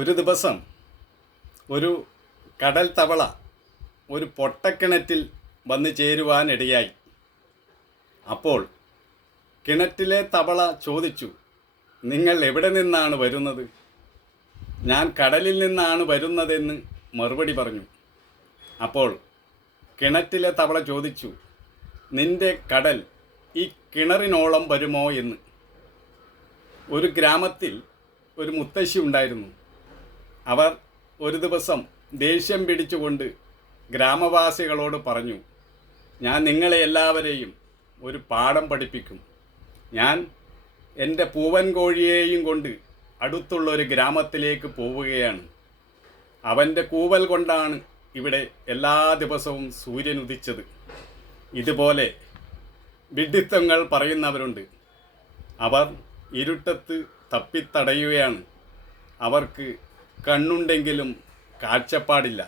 ഒരു ദിവസം ഒരു കടൽ തവള ഒരു പൊട്ടക്കിണറ്റിൽ വന്നു ചേരുവാനിടയായി. അപ്പോൾ കിണറ്റിലെ തവള ചോദിച്ചു, നിങ്ങൾ എവിടെ നിന്നാണ് വരുന്നത്? ഞാൻ കടലിൽ നിന്നാണ് വരുന്നതെന്ന് മറുപടി പറഞ്ഞു. അപ്പോൾ കിണറ്റിലെ തവള ചോദിച്ചു, നിന്റെ കടൽ ഈ കിണറിനോളം വരുമോ എന്ന്. ഒരു ഗ്രാമത്തിൽ ഒരു മുത്തശ്ശി ഉണ്ടായിരുന്നു. അവർ ഒരു ദിവസം ദേഷ്യം പിടിച്ചുകൊണ്ട് ഗ്രാമവാസികളോട് പറഞ്ഞു, ഞാൻ നിങ്ങളെ എല്ലാവരെയും ഒരു പാഠം പഠിപ്പിക്കും. ഞാൻ എൻ്റെ പൂവൻ കോഴിയെയും കൊണ്ട് അടുത്തുള്ളൊരു ഗ്രാമത്തിലേക്ക് പോവുകയാണ്. അവൻ്റെ കൂവൽ കൊണ്ടാണ് ഇവിടെ എല്ലാ ദിവസവും സൂര്യൻ ഉദിച്ചത്. ഇതുപോലെ വിഡ്ഢിത്തങ്ങൾ പറയുന്നവരുണ്ട്. അവർ ഇരുട്ടത്ത് തപ്പിത്തടയുകയാണ്. അവർക്ക് കണ്ണുണ്ടെങ്കിലും കാഴ്ചപ്പാടില്ല.